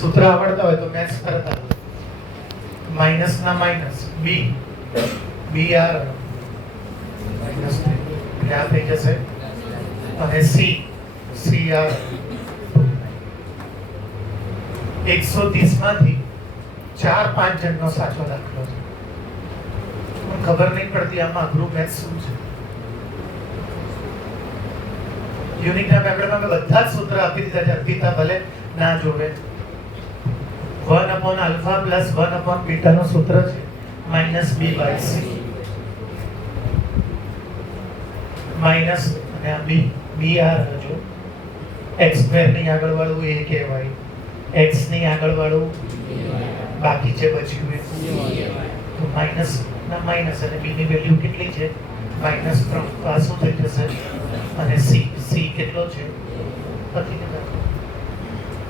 સૂત્ર આવડતા હોય તો મેથ્સ કરતા માઇનસ ના માઇનસ બી બી આર માઇનસ આ થઈ જશે અને સી સી આર 130 માંથી 4-5 જણનો સાચો દાખલો છે. ખબર નહીં પડતી આમાં અઘરું મેથ્સ શું છે. યુનિટના પેપરમાં મેં બધા જ સૂત્ર આપી દીધા છે. અર્પિતા ભલે ના જોવે. 1/α + 1/β નું સૂત્ર છે -b/c માઈનસ અને આ બી br જો x² ની આગળ વાળું a કહેવાય, x ની આગળ વાળું બાકી છે બચ્યું એ તો માઈનસ ના માઈનસ અને b ની વેલ્યુ કેટલી છે -3 આ શું થઈ જશે અને c કેટલો છે પતિને દાખલો.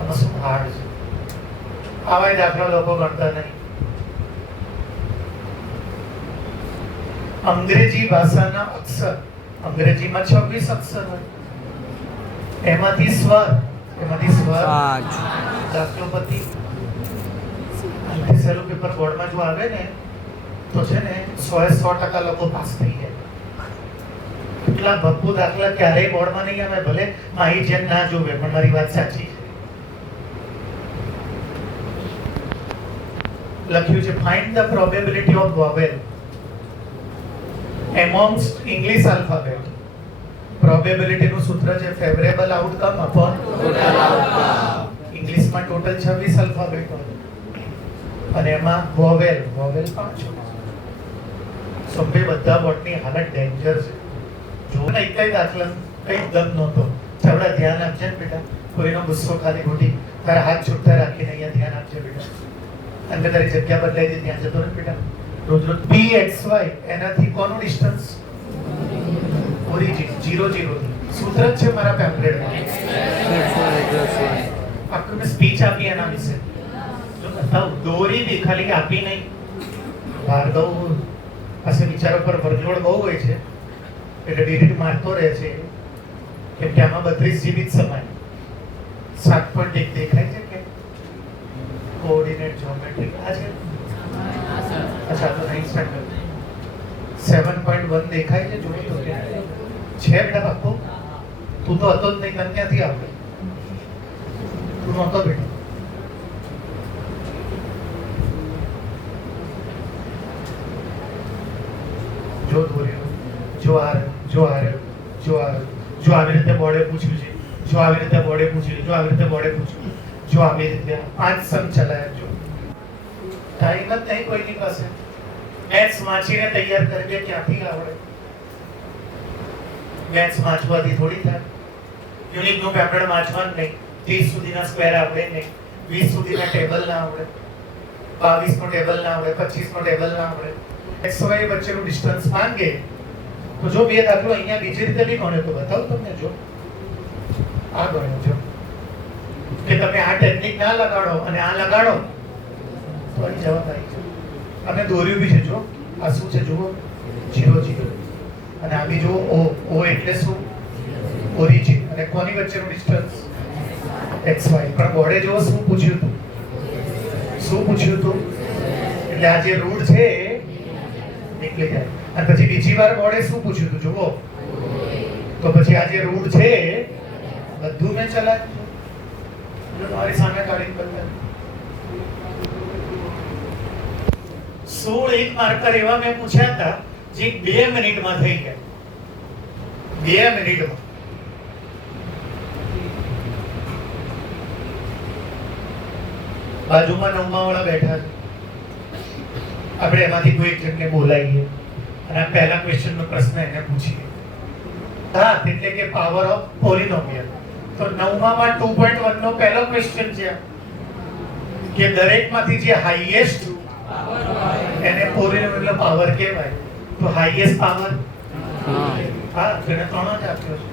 આમાં શું હાર્ડ છે? આવા દાખલા લોકો ગણતા નહીં. અંગ્રેજી ભાષાના અક્ષર અંગ્રેજીમાં 26 અક્ષર હોય એમાંથી સ્વર દાખલો પતિ સહેલું પેપર બોર્ડમાં જો આવે ને તો છે ને 100% લોકો પાસ થઈ જાય. કેટલા ભક્કુ દાખલા ક્યારેય બોર્ડમાં નહીં આવે, ભલે માહી જેમ ના જોવે પણ મારી વાત સાચી છે. લખ્યું છે find the probability of vowel amongst English alphabet. Probability નું સૂત્ર છે favourable outcome upon total outcome. ઇંગ્લિશમાં ટોટલ 26 આલ્ફાબેટ હોય અને એમાં vowel 5 હોય. સભ્ય બધા બોર્ડની હાલત ડેન્જર છે. જો ને એકઈ દાખલા કઈ દમ નહોતો. થોડા ધ્યાન આપજે ને બેટા, કોઈનો ગુસ્સો ખાલી ખોટી તારા હાથ છૂટા રાખીને અહીંયા ધ્યાન આપજે બેટા. અને તારી જગ્યા બદલાઈ દે ત્યાં જતો ને બેટા. રોજ pxy એનાથી કોનું ડિસ્ટન્સ ઓરિજિન 0 0 સૂત્ર જ છે મારા પેમ્પલેટમાં. આખું મેં સ્પીચ આપી એના વિશે જો બતાવ દોરી બી ખાલી આપી નહીં. ભાર્ગવ પાસે વિચારો પર વર્કલોડ બહુ હોય છે એટલે ડિલીટ મારતો રહે છે કેમ કે આમાં 32 GB જ સમાય. 7.1 દેખાય છે કે કોઓર્ડિનેટ જ્યોમેટ્રી આ છે. અચ્છા તો 9 સ્ટાન્ડર્ડ 7.1 દેખાય છે. જોઈ તો કે છે બેટા બાપુ તું તો હતો જ નહીં. તને ક્યાંથી આવડે? તું નહોતો બેટા. જો દોર્યો જો આવી રીતે બોર્ડે પૂછ્યું છે, જો આવી રીતે બોર્ડે પૂછ્યું, જો આવી રીતે બોર્ડે પૂછ્યું, જો આવી રીતે 5 સમ ચલાયા. જો ટાઈમ જ નહીં કોઈની પાસે. મેથ્સ વાંચીને તૈયાર કરી ક્યાંથી આવડે? મેથ્સ વાંચવાથી થોડી થાય. યુનિટનું પેપર વાંચવાનું નહીં. 30 સુધીના સ્ક્વેર આવડે નહીં, 20 સુધીના ટેબલ ના આવડે, 22 નો ટેબલ ના આવડે, 25 નો ટેબલ ના આવડે. x y વચ્ચેનું ડિસ્ટન્સ માંગે તો જો બે દાખલો અહીંયા બીજી રીતે બી ગણ્યો તો બતાવો તમને. જો આ ગણ્યો જો કે તમે આ ટેકનિક ના લગાડો અને આ લગાડો તો અહીં જવાબ આવી જાય. અને દોર્યું બી છે જો આ શું છે જુઓ 0 0 અને આ બી જુઓ o એટલે શું ઓરિજિન અને કોની વચ્ચેનું ડિસ્ટન્સ x y. પણ બોર્ડે જો શું પૂછ્યું હતું એટલે આ જે રૂટ છે નીકળી જાય. અને પછી બીજી વાર બોર્ડે શું પૂછ્યું હતું જુઓ તો પછી આ જે રૂટ છે બધું મેં ચલાવ્યું. તમારી સામે કાઢી બતાવ્યું. 16 માર્કર એવા મેં પૂછ્યા હતા જે 2 મિનિટમાં થઈ ગયા. 2 મિનિટમાં. બાજુમાં 9મા વાળા બેઠા છે. આપણે એમાંથી કોઈ એક જણને બોલાવીએ અને આ પહેલા ક્વેશ્ચનનો પ્રશ્ન એને પૂછીએ. હા એટલે કે પાવર ઓફ પોલિનોમિયલ. તો 9માં 2.1 નો પહેલો ક્વેશ્ચન છે કે દરેકમાંથી જે હાઈએસ્ટ એને પોલિનોમિયલ પાવર કહેવાય. તો હાઈએસ્ટ પાવર હા તેને 3 જ આપ્યો છે.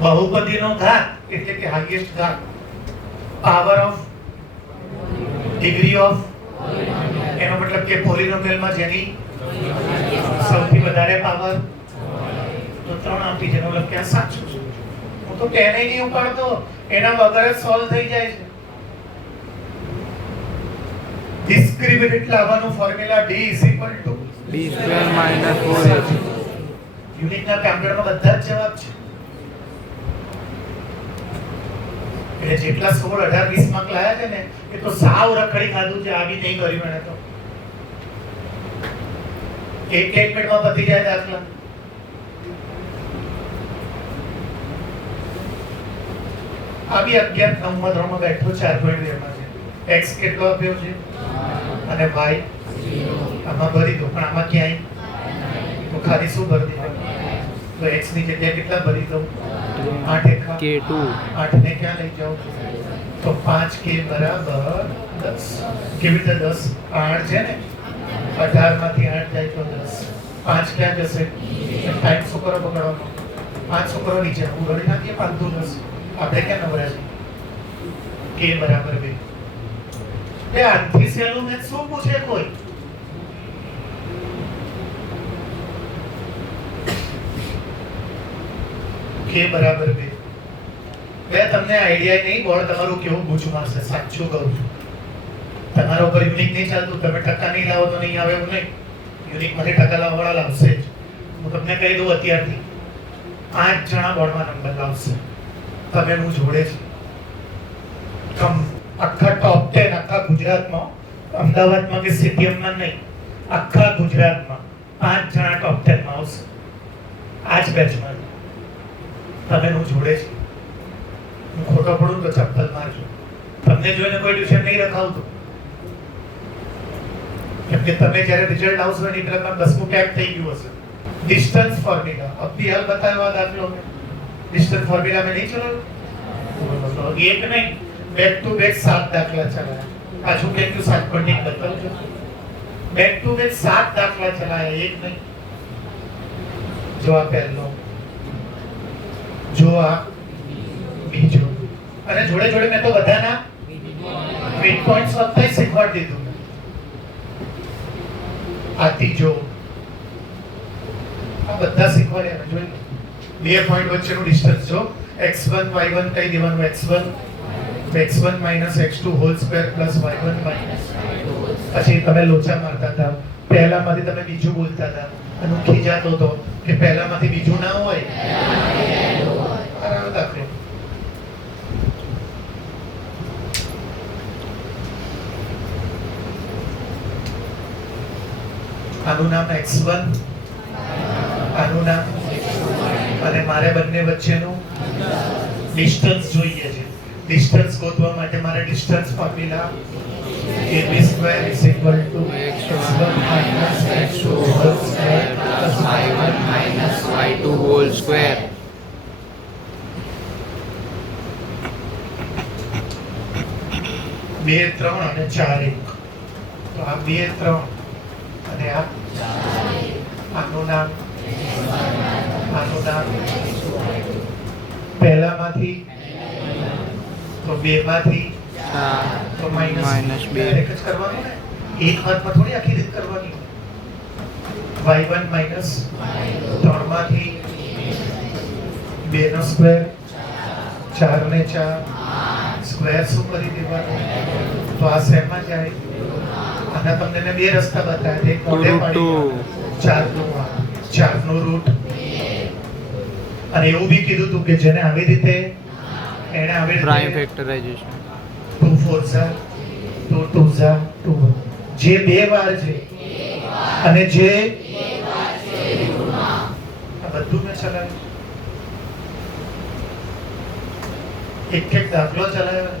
બહુપદીનો ઘાત એટલે કે હાઈએસ્ટ ઘાત. પાવર ઓફ ડિગ્રી ઓફ એનો મતલબ કે પોલિનોમિયલમાં જેની સૌથી વધારે પાવર તો 3 આપી જેનો મતલબ કે આ સાચું છે. હું તો તેને નહીં ઉપાડતો, એના વગર જ સોલ્વ થઈ જાય છે. ડિસ્ક્રિમિનેટ લાવવાનું formula d b square minus 4ac. યુનિટના પેમ્પલેટમાં બધા જ જવાબ છે. એટલે જેટલા 16 18 20 માર્ક લાયા છે ને એ તો સાવ રખડી ખાધું છે. આ બી નહીં કર્યું એને તો એક મિનિટમાં પતી જાય દાખલા. આ બી 11 નંબર ધોરણમાં બેઠો 4.2 માં છે. x કેટલો આપ્યો છે અને y 0. આમાં ભરી દો, પણ આમાં ક્યાંય તો ખાલી શું ભરી દીધું? તો x ની જગ્યાએ કેટલા ભરી દો? 8 એકા k2. 8 ને ક્યાં લઈ જાઓ? તો 5k બરાબર 10. કેવી રીતે 10? 8 છે ને, 18 માંથી 8 જાય તો 10. 5 ક્યાં જશે? ટાઈમ શું કરો પકડવાનો? 5 શું કરો નીચે ઉઘડી નાખીએ 5 દૂર 10. આપણે ક્યાં નવરા છે? k બરાબર 2. એ આથી સહેલું મેં શું પૂછે કોઈ? k બરાબર 2. બે તમને આઈડિયા નહીં બોર્ડ તમારું કેવું પૂછું મારશે. સાચું કહું છું, તમારા ઉપર યુનિક નહીં ચાલતું. તમે ટકા નહીં લાવો તો નહીં આવે એવું નહીં. યુનિક માંથી ટકા લાવવાવાળા લાવશે જ. હું તમને કહી દઉં અત્યારથી 5 જણા બોર્ડમાં નંબર લાવશે. તમે હું જોડે છે આખા ટોપ 10 આખા ગુજરાતમાં, અમદાવાદમાં કે સીટીએમમાં નહીં, આખા ગુજરાતમાં 5 જણા ટોપ 10 માં આવશે આ જ બેચમાં. તમે હું જોડે છે. હું ખોટો પડું તો ચપ્પલ મારજો. તમને જોઈને કોઈ ટ્યુશન નહીં રખાવતું, કેમ કે તમે જ્યારે રિઝલ્ટ આવશે એની પહેલા 10મું ટેગ થઈ ગયું હશે. ડિસ્ટન્સ ફોર્મ્યુલા અભી હાલ બતાવ્યો દાખલો મેં. ડિસ્ટન્સ ફોર્મ્યુલા મેં નહીં ચલાવ્યું? એક નહીં, બેક ટુ બેક 7 દાખલા ચલાયા. પાછું બેક ટુ 7 પણ નહીં બતાવજો. બેક ટુ બેક 7 દાખલા ચલાયા, એક નહીં. જો આ પહેલો, જો આ બીજો, અને જોડે જોડે મેં તો બધાના મિડ પોઈન્ટ્સ વખતે શીખવાડી દીધું. આ ત્રીજો, આ બધા શીખવાડ્યા. જોઈ બે પોઈન્ટ વચ્ચેનું ડિસ્ટન્સ જો x1 y1 કહી દેવાનું. x1 x2 whole square plus y1 minus. પછી તમે લોચા મારતા હતા, પહેલામાંથી તમે બીજું બોલતા હતા અને હું ખીજાતો હતો કે પહેલામાંથી બીજું ના હોય. આનો દાખલો આનું નામ x1, આનું નામ, અને મારે બંને વચ્ચેનું ડિસ્ટન્સ જોઈએ છે. ડિસ્ટન્સ ગોતવા માટે મારે distance formula ab square = x1 - x2 whole square plus y1 - y2 whole square. બે 3 અને 4 1. તો આ 2 3 અને આ આનું નામ, આનું નામ. પહેલામાંથી તો 2 માંથી તો -2 ડાયરેક્ટ જ કરવાનું ને. એક હાથમાં થોડી આખી રીત કરવાની. y1 માઈનસ 3 માંથી 2 નો સ્ક્વેર, 4 ને 4 સ્ક્વેર શું કરી દેવાનું? તો આ શેમાં જાય? આના તમને મેં બે રસ્તા બતાવ્યા. એક મોઢે પાડી 4 નો રૂટ, અને એવું બી કીધું તું કે જેને આવી રીતે એને આવી રીતે પ્રાઇમ ફેક્ટરાઇઝેશન 2 4 ઝા 2 2 ઝા 2. જે બે વાર છે અને જે આ બધું મેં ચલાવ્યું. એક એક દાખલો ચલાવ્યો.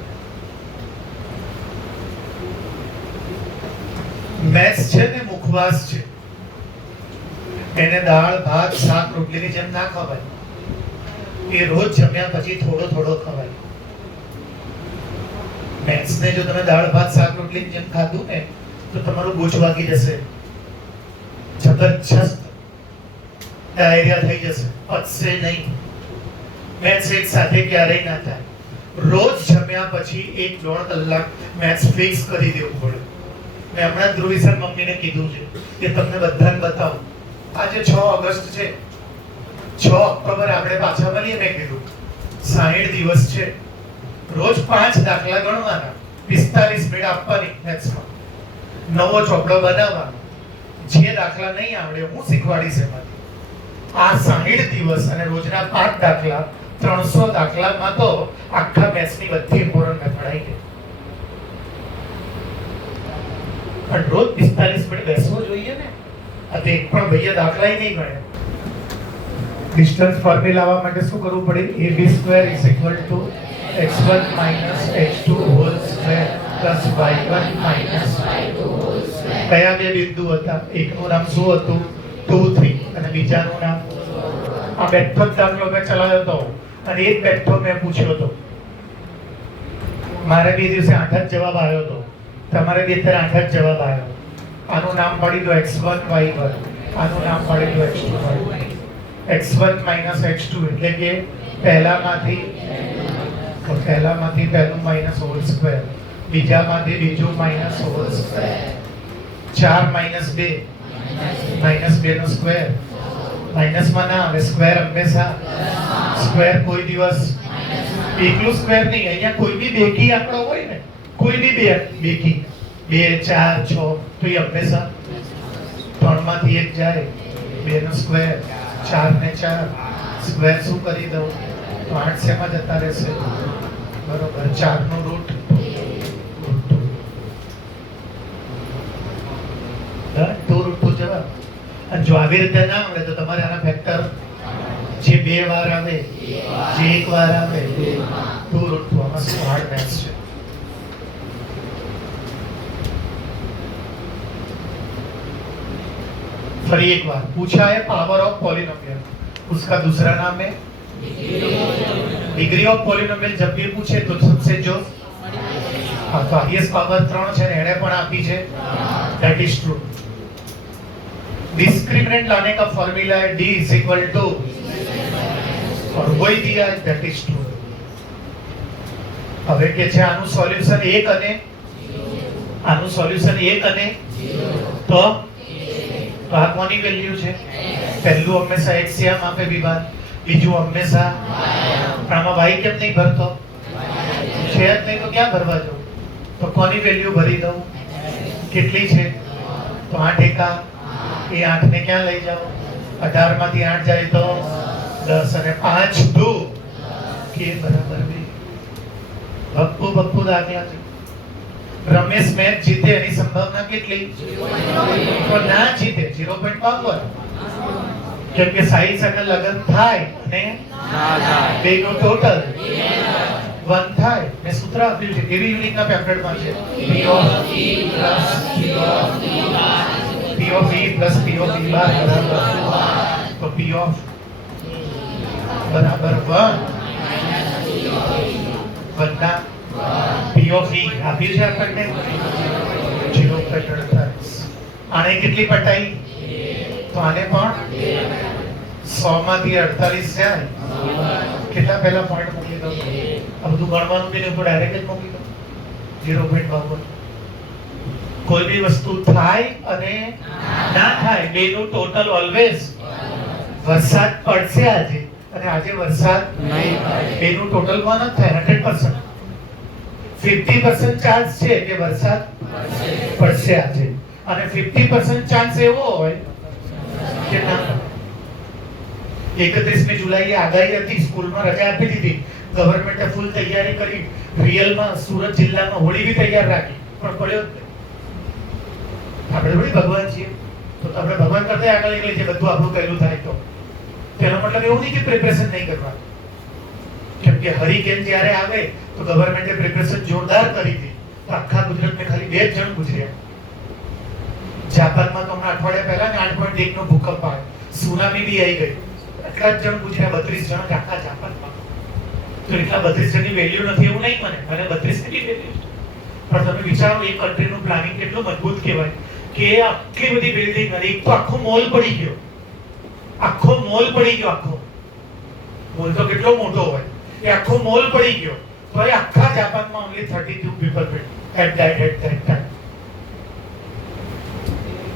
મેથ્સ છે ને મુખવાસ છે. એને દાળ ભાત શાક રોટલીની જેમ ના ખવાય. એ રોજ જમ્યા પછી થોડો થોડો ખવાય. મેથ્સ ને જો તમે દાળ ભાત શાક રોટલીની જેમ ખાધું ને તો તમારું ગોચ વાગી જશે, જબરજસ્ત ડાયરિયા થઈ જશે, પચશે નહીં. મેથ્સ એક સાથે ક્યારેય ના થાય. રોજ જમ્યા પછી 1-1.5 કલાક મેથ્સ ફિક્સ કરી દેવું પડે. મેં હમણાં ધ્રુવીસર મમ્મીને કીધું છે કે તમને બધાને બતાવું. આજે 6 ઓગસ્ટ છે, 6 ઓક્ટોબર આપણે પાછા મળીએ. મેં કીધું 60 દિવસ છે. રોજ 5 દાખલા ગણવાના, 45 મિનિટ આપવાની મેથ્સમાં. નવો ચોપડો બનાવવાનો. જે દાખલા નહીં આવડે હું શીખવાડીશ એમાંથી. આ 60 દિવસ અને રોજના 5 દાખલા 300 દાખલામાં તો આખા મેથ્સની બધી ઇમ્પોર્ટન્ટ મેથડ આવી ગઈ. પણ રોજ 45 મિનિટ બેસવું જોઈએ ને. આ તો એક પણ ભૈયા દાખલા નહીં ગણે. ડિસ્ટન્સ ફોર્મ્યુલા લાવવા માટે શું કરવું પડે? ab² = x1 - h2 whole square plus y1 - y2 whole square. કયા બે બિંદુ હતા? એકનું નામ શું હતું? 2 3 અને બીજાનું નામ. આ બેઠો જ દાખલો મેં ચલાવ્યો હતો અને એક બેઠો મેં પૂછ્યો હતો. મારે બે દિવસે 8 જ જવાબ આવ્યો હતો. તમારે બી અત્યારે 8 જ જવાબ આવ્યો. આનું નામ પાડી દો x1 y1, આનું નામ પાડી દો x2 y2. x1 - x2 એટલે કે પહેલામાંથી પહેલું માઈનસ હોલ સ્ક્વેર, બીજામાંથી બીજું માઈનસ હોલ સ્ક્વેર. 4 - 2 -2 નો સ્ક્વેર. માઈનસમાં ના આવે, સ્ક્વેર હંમેશા. સ્ક્વેર કોઈ દિવસ એકલું સ્ક્વેર નહીં. અહીંયા કોઈ બી બેકી આંકડો હોય ને, કોઈ બી બેકી 2 4 6 તો એ હંમેશા 3 માંથી 1 જાય. 2 નો સ્ક્વેર, 4 ને 4 સ્ક્વેર શું કરી દઉં તો 8 શેમાં જતા રહેશે? બરોબર. 4 નો રૂટ 2 જવાબ. અને જો આવી રીતે ના આવડે તો તમારે આના ફેક્ટર જે 2 વાર આવે, જે 1 વાર આવે, 2√2. આમાં શું હાર્ડ મેથ્સ છે? फरी एक बार पूछा है पावर ऑफ पॉलिनोमियल, उसका दूसरा नाम है डिग्री ऑफ पॉलिनोमियल. जब भी पूछे तो सबसे जो हाँ तो हाईएस्ट पावर 3 છે ને એને પણ આપી છે. That is true. डिस्क्रिमिनेंट लाने का फॉर्मूला है d = और वही दिया है. That is true. હવે કે છે આનું સોલ્યુશન 1 અને આનું સોલ્યુશન 1 અને તો આ કોની વેલ્યુ છે? પહેલું હંમેશા x છે આમ આપે વિભાગ, બીજું હંમેશા પણ આમાં y કેમ નહીં ભરતો? છે જ નહીં તો ક્યાં ભરવા જાઉં? તો કોની વેલ્યુ ભરી દઉં? કેટલી છે? તો 8 એકા એ 8 ને ક્યાં લઈ જાઓ? 18 માંથી 8 જાય તો 10 અને 5 2 કે બરાબર 2. બપ્પુ દાખલા છે. રમેશ મેચ જીતે એની સંભાવના કેટલી? તો ના જીતે 0.52. કેમ કે 60 સેકન્ડ લગન થાય અને બેનો ટોટલ 1 થાય. મેં સૂત્ર આપ્યું છે કેવી યુનિટના પેમ્પલેટમાં છે. P of E plus P of E બાર બરાબર તો P of બરાબર 1 વત્તા P of E આપ્યું છે આપણને 0.48. આને કેટલી પટાઈ? તો આને પણ 100 માંથી 48 જાય. કેટલા પહેલા પોઈન્ટ મૂકી દો? આ બધું ગણવાનું બી નહીં, ડાયરેક્ટ જ મૂકી દો 0.52. કોઈ બી વસ્તુ થાય અને ના થાય બેનું ટોટલ ઓલવેઝ. વરસાદ પડશે આજે અને આજે વરસાદ નહીં, બેનું ટોટલ 1 જ થાય 100%. 50% ચાન્સ છે કે વરસાદ પડશે આજે અને 50% ચાન્સ એવો હોય કે ના. 31મી જુલાઈએ આગાહી હતી, સ્કૂલમાં રજા આપી દીધી, ગવર્નમેન્ટે ફૂલ તૈયારી કરી, રિયલમાં સુરત જિલ્લામાં હોળી બી તૈયાર રાખી પણ પડ્યો જ નહીં. આપણે થોડી ભગવાન છીએ તો આપણે ભગવાન કરતા આગળ નીકળી છે બધું આપણું કહેલું થાય તો તેનો મતલબ એવું નહીં કે પ્રિપરેશન નહીં કરવાનું. કેમ કે હરિકેન જ્યારે આવે તો ગવર્નમેન્ટે પ્રિપરેશન જોરદાર કરી હતી તો આખા ગુજરાતમાં ખાલી 2 જણ ગુજર્યા. જાપાનમાં તો હમણાં અઠવાડિયા પહેલા ને 8.1 નો ભૂકંપ આવ્યો, સુનામી બી આવી ગઈ, એટલા જ જણ ગુજર્યા. 32 જણ આખા જાપાનમાં. તો એટલા 32 જણની વેલ્યુ નથી એવું નહીં. મને 32 ની વેલ્યુ પણ તમે વિચારો એક કન્ટ્રીનું પ્લાનિંગ કેટલું મજબૂત કહેવાય કે આટલી બધી બિલ્ડિંગ અને એક તો આખો મોલ પડી ગયો. આખો મોલ પડી ગયો. આખો મોલ તો કેટલો મોટો હોય, એ આખો મોલ પડી ગયો તો એ આખા જાપાનમાં only 32 people had died at that time.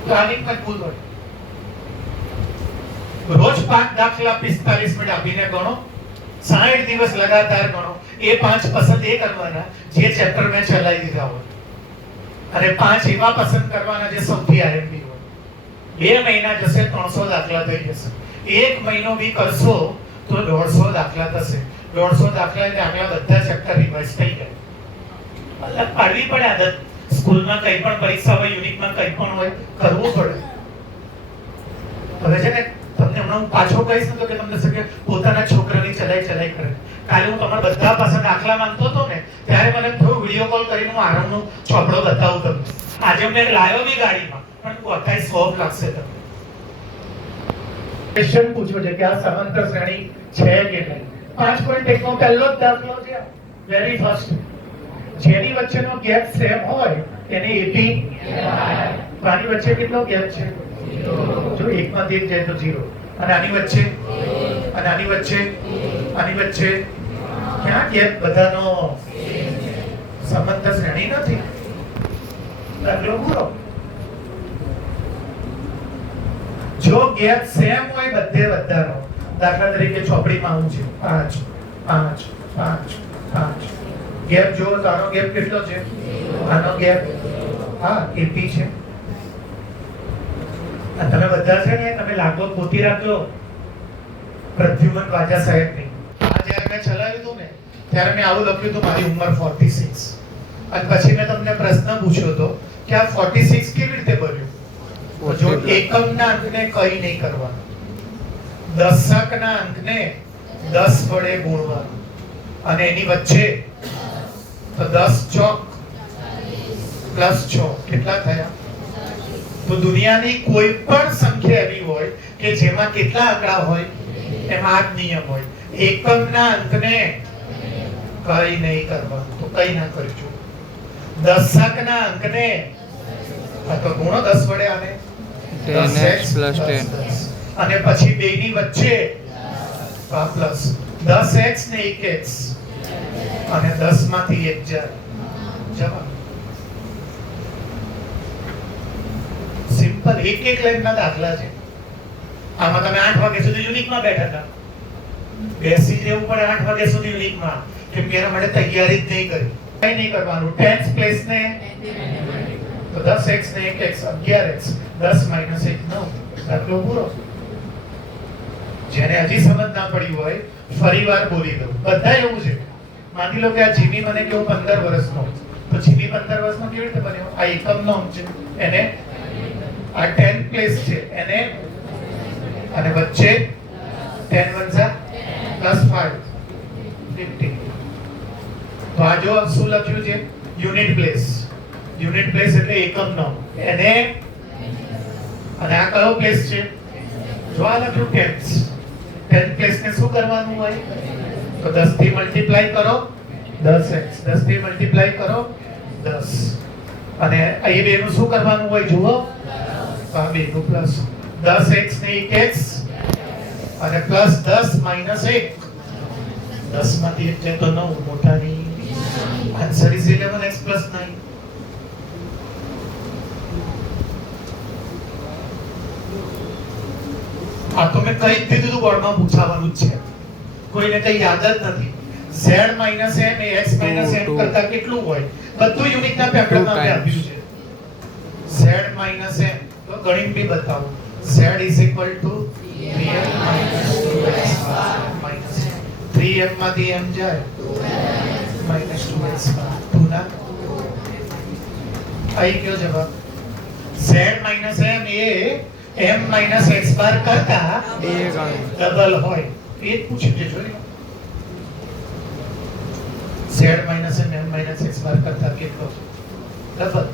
Planning મજબૂત હોય. રોજ 5 દાખલા 45 મિનિટ આપીને ગણો, 60 દિવસ લગાતાર ગણો. એ 5 પસંદ એ કરવાના જે ચેપ્ટર મેં ચલાવી દીધા હોય. અને 5 એવા પસંદ કરવાના જે સૌથી આરએમપી હોય. 2 મહિના જશે 300 દાખલા થઈ જશે. 1 મહિનો બી કરશો તો 150 દાખલા થશે. 150 દાખલા એટલે આગલા બધા ચેપ્ટર રિવાઇઝ થઈ ગયા. અલગ પાડવી પડે આદત. સ્કૂલમાં કંઈ પણ પરીક્ષા હોય, યુનિટમાં કંઈ પણ હોય, કરવું પડે. હવે છે ને તમને હમણાં હું પાછો કહીશ ને તો કે તમને શકે પોતાના છોકરાની ચલાઈ કરે. કાલે હું તમારા બધા પાસે દાખલા માંગતો હતો ને ત્યારે મને થોડો વિડીયો કોલ કરીને હું આરામનો ચોપડો બતાવું તમને. આજે મેં લાવ્યો બી ગાડીમાં પણ 28 સોફ લાગશે તમને. ક્વેશ્ચન પૂછો છે કે આ સમાંતર શ્રેણી છે કે નહીં. 5.1 નો પહેલો જ દાખલો છે, વેરી ફર્સ્ટ. જેની વચ્ચેનો ગેપ સેમ હોય એને એપી. આની વચ્ચે કેટલો ગેપ છે? જો એકમાંથી એક જાય તો 0. અને આની વચ્ચે અને આની વચ્ચે ક્યાં ગેપ? બધાનો સમાંતર શ્રેણી નથી. દાખલો પૂરો. જો ગેપ સેમ હોય બધે બધાનો, દાખલા તરીકે ચોપડીમાં આવું છે 5 5 5 5. ગેપ જો તો આનો ગેપ કેટલો છે? આનો ગેપ હા એપી છે. તમે બધા છે ને તમે લાગો પોતી રાખજો પ્રદ્યુમન વાજા સાહેબની. આ જ્યારે મેં ચલાવ્યું હતું ને ત્યારે મેં આવું લખ્યું હતું, મારી ઉંમર 46. અને પછી મેં તમને પ્રશ્ન પૂછ્યો હતો કે આ 46 કેવી રીતે બન્યું? જો એકમના અંકને કઈ નહીં કરવાનું, દશકના અંકને 10 વડે ગુણવાનું અને એની વચ્ચે તો 10 ચોક પ્લસ 6 કેટલા થયા? તો દુનિયાની કોઈ પણ સંખ્યા એવી હોય કે જેમાં કેટલા આંકડા હોય એમાં આ જ નિયમ હોય, એકમના અંકને કઈ નહીં કરવાનું. તો કઈ ના કરજો. દશકના અંકને તો ગુણો 10 વડે આને 10x plus 10. અને પછી બે ની વચ્ચે પ્લસ 10x ને 1x અને 10 માંથી 1 જાય. જવાબ સિમ્પલ. એક લાઈનના દાખલા છે. આમાં તમે 8 વાગ્યા સુધી યુનિકમાં બેઠા હતા, બેસી રહેવું પડે 8 વાગ્યા સુધી યુનિકમાં, કેમ કે એના માટે તૈયારી જ નહીં કરી. કઈ નહીં કરવાનું. 10th પ્લેસ ને તો 10x ને 1x 11x 10 minus 1 9. દાખલો પૂરો. જેને હજી સમજ ના પડી હોય ફરીવાર બોલી દઉં. બધા એવું છે. માની લો કે આ જીમી મને કેવું 15 વર્ષનો, તો જીમી 15 વર્ષનો કેવી રીતે બન્યો? આ એકમનો અંક છે એને, આ 10th પ્લેસ છે એને, અને વચ્ચે 10 વંસા પ્લસ 5 50. તો આ જો શું લખ્યું છે? Unit place. યુનિટ પ્લેસ એટલે એકમનો એને, અને આ કયો પ્લેસ છે? જો આ લખ્યું 10th પ્લેસ ને શું કરવાનું હોય? તો 10 થી મલ્ટીપ્લાય કરો 10x, 10 થી મલ્ટીપ્લાય કરો 10, અને એ બેનું શું કરવાનું હોય? જુઓ આ બેનું પ્લસ 10x ને 1x અને પ્લસ 10 minus 1. 10 માંથી 1 જાય તો 9. મોટાની આન્સર ઇઝ 11x plus 9. આ તો મેં કઈ દીધું હતું બોર્ડમાં પૂછાવાનું જ છે, કોઈને કઈ યાદ જ નથી. z minus m એ x minus m કરતા કેટલું હોય? બધું યુનિટના પેપરમાં આપણે આપ્યું છે. z minus m તો ગણિત બી બતાવો. z is equal to 3m minus 2x minus 3m માંથી m જાય minus 2x 2 ના આઈ ગયો જવાબ. z minus m એ m minus x બાર કરતા ડબલ હોય. એ જ પૂછી દેજો ને. z minus m minus x બાર કરતા કેટલો છે? ડબલ.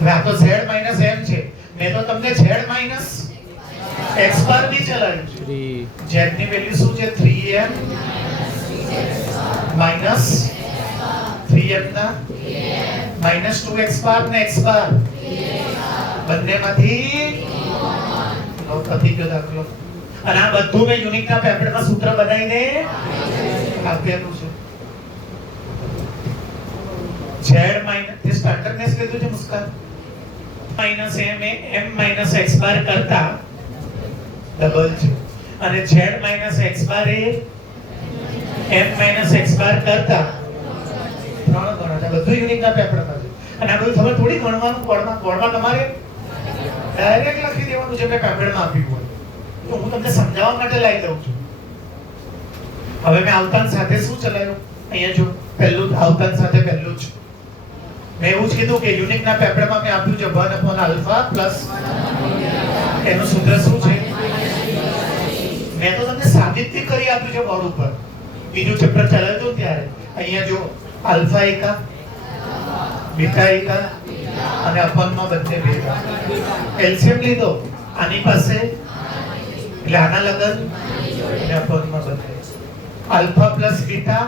હવે આ તો z minus m છે, મેં તો તમને z minus x બાર બી ચલાવ્યું છે. z ની વેલ્યુ શું છે? 3m minus 3m ના minus 2x બાર ને x બાર બંનેમાંથી નો કથી ગયો દાખલો. અને આ બધું મેં યુનિટના પેપરમાં સૂત્ર બનાવીને આપેલું છે. z માઈનસ તે સ્ટાન્ડર્ડનેસ લીધું છે મુસ્કાન. માઈનસ m એ m માઈનસ x બાર કરતા ડબલ છે, અને z માઈનસ x બાર એ m માઈનસ x બાર કરતા 3 ગણો છે. બધું યુનિટના પેપરમાં છે. અને આ બધું ખબર થોડી ગણવાનું કોડમાં તમારે ડાયરેક્ટ લખી દેવાનું છે મેં પેમ્પલેટમાં આપ્યું હોય તો હું તમને સમજાવવા માટે લાવી દઉં છું. હવે મેં આવતાન સાથે શું ચલાવ્યું અહીંયા જો પહેલું આવતાન સાથે પહેલું જ મેં એવું જ કીધું કે યુનિટના પેપરમાં મેં આપ્યું છે 1/α પ્લસ એનું સૂત્ર શું છે મેં તો તમને સાબિત કરી આપ્યું છે બોર્ડ ઉપર. બીજું ચેપ્ટર ચલાવ્યું ત્યારે અહીંયા જો આલ્ફા એકા બીટા એકા અને અપનમાં બંને ભેગા એલસીએમ લીધો આની પાસે એટલે આના લગન અને અપનમાં બંને alpha plus beta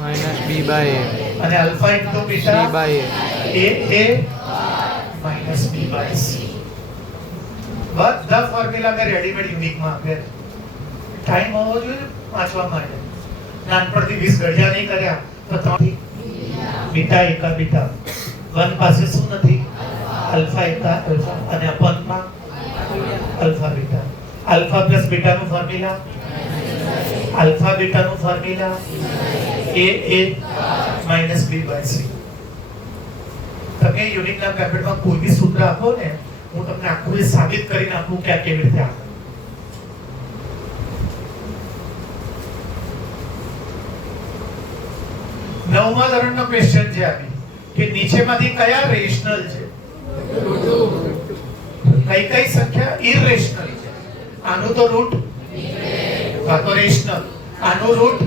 minus b by અને alpha into beta c by a minus b by c. બધા ફોર્મ્યુલા મેં રેડીમેડ યુનિકમાં આપ્યા છે. ટાઈમ હોવો જોઈએ વાંચવા માટે. નાનપણથી 20 ઘડિયા નહીં કર્યા તો તમારી બીટા એકા બીટા 1 પાસે શું નથી આલ્ફા એકા આલ્ફા અને અપનમાં આલ્ફા બીટા. આલ્ફા પ્લસ બીટાનું ફોર્મ્યુલા આલ્ફા બીટાનું formula a minus b by c. તમે યુનિટના પેપરમાં કોઈ બી સૂત્ર આપો ને હું તમને આખું એ સાબિત કરીને આપું કે આ કેવી રીતે આવે. નવમા ધોરણનો ક્વેશ્ચન છે આપી કે નીચેમાંથી કયા રેશનલ છે કઈ કઈ સંખ્યા ઇરરેશનલ છે. આનું તો રૂટ આ તો રેશનલ આનું રૂટ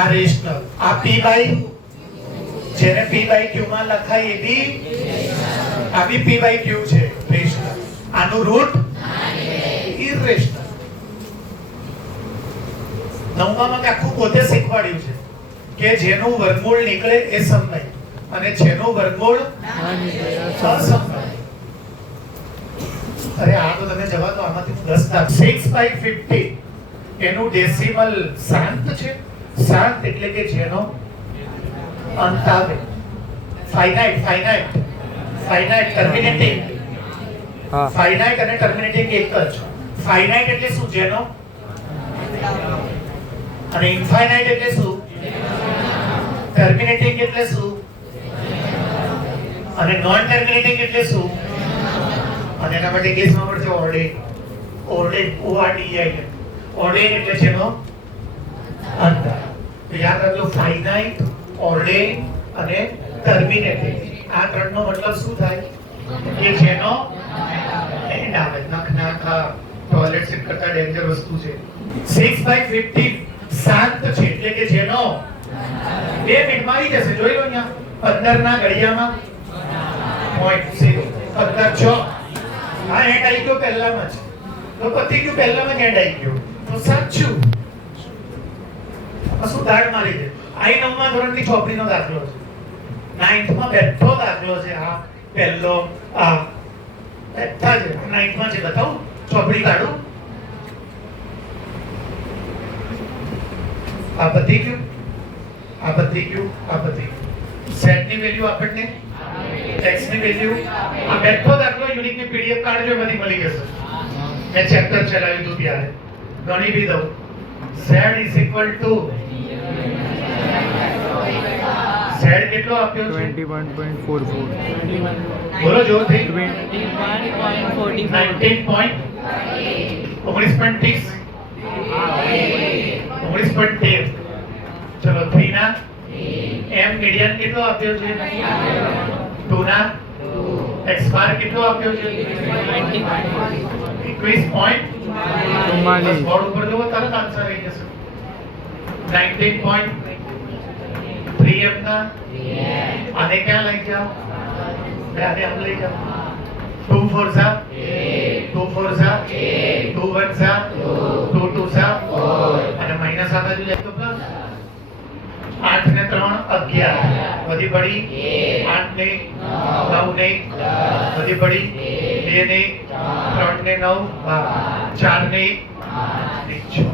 આ રેશનલ આ p બાય જેને p બાય q માં લખાય એ બી આ બી p બાય q છે રેશનલ. આનું રૂટ ઇરરેશનલ. નવમામાં મેં આખું પોતે શીખવાડ્યું છે કે જેનું વર્ગમૂળ નીકળે એ સમય અને જેનું વર્ગમૂળ અસમય. અરે આ તો તમે જવા દો આમાંથી હું 10 દાખ 6/50 એનું ડેસિમલ શાંત છે. શાંત એટલે કે જેનો અંત આવે. ફાઇનાઇટ ટર્મિનેટિંગ હા ફાઇનાઇટ અને ટર્મિનેટિંગ એક જ. ફાઇનાઇટ એટલે શું જેનો અને ઇન્ફાઇનાઇટ એટલે શું ટર્મિનેટિંગ એટલે શું અને નોન ટર્મિનેટિંગ એટલે શું અને એના માટે ઇંગ્લિશમાં પડશે ઓર્ડેન. ઓર્ડેન ઓર્ડેન એટલે જેનો અંત. તો યાદ રાખજો ફાઇનાઇટ ઓર્ડેન અને ટર્મિનેટિંગ આ ત્રણનો મતલબ શું થાય કે જેનો એન્ડ આવે. નખ ટોયલેટ સીટ કરતા ડેન્જર વસ્તુ છે. 6/50 શાંત છે એટલે કે જેનો 2 મિનિટમાં આવી જશે. જોઈ લો અહીંયા 15 ના ઘડિયામાં 0.6 આ એન્ડ આવી ગયો પહેલામાં જ તો પતી ગયું પહેલામાં જ એન્ડ આવી ગયો તો સાચું. શું દાડ મારી દે. આ 9મા ધોરણની ચોપડીનો દાખલો છે. 9th માં બેઠો દાખલો છે. આ પહેલો આ બેઠા છે 9th માં છે. બતાવું ચોપડી કાઢું. આ પતી ગયું આ પતી ગયું આ પતી ગયું. z ની વેલ્યુ આપણને x ની વેલ્યુ આ બેઠો દાખલો યુનિટની પીડીએફ કાઢજો બધી મળી જશે. મેં ચેપ્ટર ચલાવ્યું હતું ત્યારે ગણી બી દઉં. z z કેટલો આપ્યો છે 21.44 બોલો જોરથી 21.44 19.30 19.13 ચલો 3 ના m મીડિયન કેટલો આપ્યો છે 2 ના x બાર કેટલો આપ્યો છે 21.44 બોર્ડ ઉપર જુઓ તરત આન્સર આવી જશે. 19.3 m ના આને ક્યાં લઈ જાઓ આને આમ લઈ જાઓ. 2 4 सा 2 4 सा 2 1 सा 2 2 सा અને માઈનસ આ બાજુ જાય તો પ્લસ. 8 ને 3 11 વધી પડી 8 ને 9 ને વધી પડી 2 ને 3 ને 9 4 ને 6.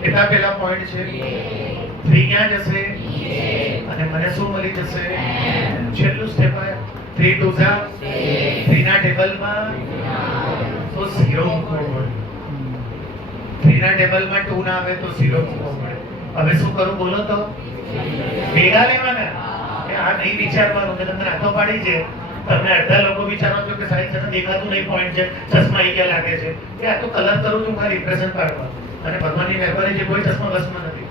કેટલા પેલા પોઈન્ટ છે 3 ક્યાં જશે અને મને શું મળી જશે છેલ્લું સ્ટેપ આવે 3 2 सा 3 ના ટેબલમાં તો 0 મૂકવો પડે. 3 ના ટેબલમાં 2 ના આવે તો 0 મૂકવો પડે. હવે શું કરું બોલો તો ભેગા લેવાના. આ નહીં વિચારવાનું કે તમને રાતો પાડી છે. તમને અડધા લોકો વિચારો છો કે સાહેબ તને દેખાતું નહીં પોઈન્ટ છે, ચશ્મા આવી ગયા લાગે છે, કે આ તો કલર કરું છું મારી ઇમ્પ્રેશન કાઢવા. અને ભગવાનની મહેરબાની છે કોઈ ચશ્મા બસમાં નથી.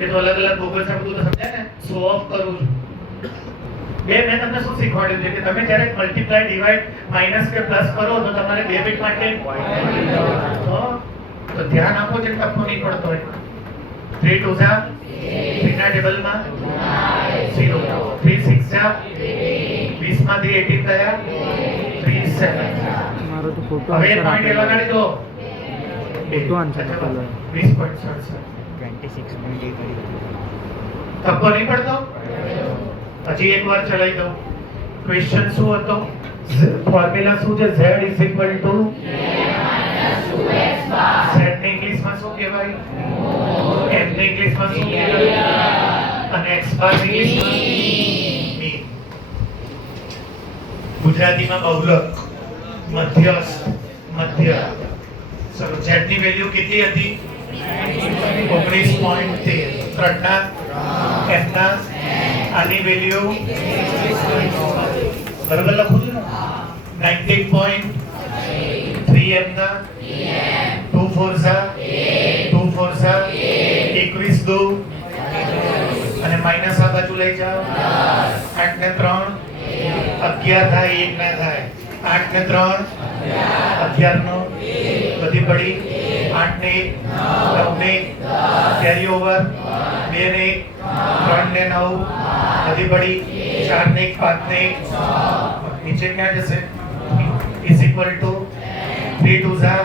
એ તો અલગ અલગ ગોગલ છે, બધું તો સમજાય ને, શો ઓફ કરું છું. મેં તમને શું શીખવાડ્યું છે કે તમે જ્યારે મલ્ટીપ્લાય, ડિવાઇડ, માઇનસ કે પ્લસ કરો તો તમારે ડેબિટ માટે તો ધ્યાન આપો છે, ટપકો નહીં પડતો હોય. 3 2 જા 3 ના ટેબલમાં 0, 3 6 જા 20 માંથી 18 ગયા 3 7. મારો તો ફોટો હવે આન્સર પોઈન્ટ આપેલો લગાડી દો. ફોટો આન્સર આપેલો 20.67. 26.8 ટપકો નહીં પડતો. હજી એક વાર ચલાવી દઉં. ક્વેશ્ચન શું હતો? ફોર્મ્યુલા શું છે? z z ને ઇંગ્લિશમાં શું કહેવાય? m ને ઇંગ્લિશમાં શું કહેવાય? અને x બાર ને ઇંગ્લિશમાં mean. ગુજરાતીમાં બહુલક, મધ્યસ્થ, મધ્ય. ચલો z ની વેલ્યુ કેટલી હતી? 19.13. ત્રણના f ના આની વેલ્યુ બરાબર લખું છું ને? 19.3 m ના 2 4 ઝા 2 4 ઝા 21 2 અને માઈનસ આ બાજુ લઈ જાઓ. 8 ને 3 11 થાય, 1 ના થાય. 8 ને 3 11 નો બધી પડી. 8 ને 1 9 ને કેરી ઓવર 2 ને 3 ને 9 બધી પડી. 4 ને 1 5 ને 1 નીચે ક્યાં જશે? ઇઝ ઇક્વલ ટુ 3 2 ઝા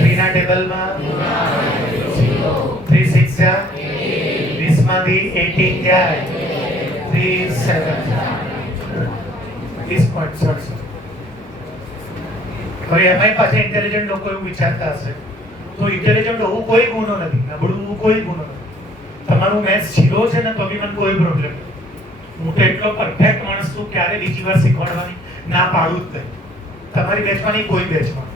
3 ના ટેબલમાં 3 6 ઝા 20 માંથી 18 ગયા 3 7 30.67. હવે એમાંય પાછા ઇન્ટેલિજન્ટ લોકો એવું વિચારતા હશે તો ઇન્ટેલિજન્ટ હોવું કોઈ ગુનો નથી, નબળું હોવું કોઈ ગુનો નથી. તમારું મેથ્સ 0 છે ને તો બી મને કોઈ પ્રોબ્લેમ નથી. હું તો એટલો પરફેક્ટ માણસ છું, ક્યારે બીજી વાર શીખવાડવાની ના પાડું જ નહીં. તમારી બેચમાં નહીં, કોઈ બેચમાં.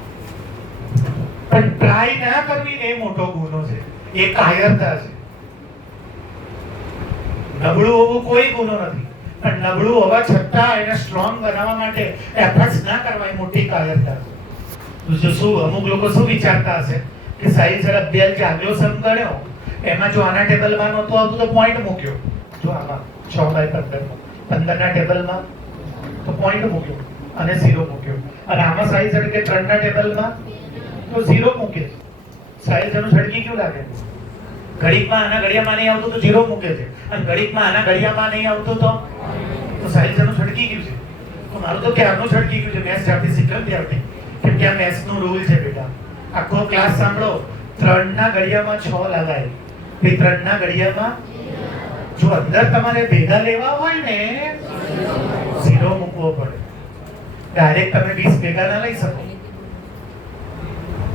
પણ ટ્રાય ના કરવી એ મોટો ગુનો છે, એ કાયરતા છે. નબળું હોવું કોઈ ગુનો નથી, પણ નબળું હોવા છતાં એને સ્ટ્રોંગ બનાવવા માટે એફર્ટ્સ ના કરવા એ મોટી કાયરતા છે. તો શું અમુક લોકો શું વિચારતા હશે કે સાહેબ જરા બેલ જાગલો સમ ગણ્યો, એમાં જો આના ટેબલમાં નહોતું આવતું તો પોઈન્ટ મૂક્યો. જો આમાં 6/15 15 ના ટેબલમાં તો પોઈન્ટ મૂક્યો અને 0 મૂક્યો. અને આમાં સાઈઝ કે 3 ના ટેબલમાં તો 0 મૂકે છે. સાઈઝ એનું છડકી ક્યું લાગે? ઘડીકમાં આના ઘડિયામાં નહીં આવતું તો 0 મૂકે છે, અને ઘડીકમાં આના ઘડિયામાં નહીં આવતું તો સાઈઝ એનું છડકી ગયું છે. તો મારું તો ક્યારનું છડકી ગયું છે. મેથ્સ જાતી શીખ્યો ત્યારથી, કેમ કે આ મેથ્સનું રૂલ છે બેટા. આખો ક્લાસ સાંભળો. 3 ના ઘડિયામાં 6 લગાય, એ 3 ના ઘડિયામાં જો અંદર તમારે ભેગા લેવા હોય ને 0 મૂકવો પડે. ડાયરેક્ટ તમે 20 ભેગા ના લઈ શકો.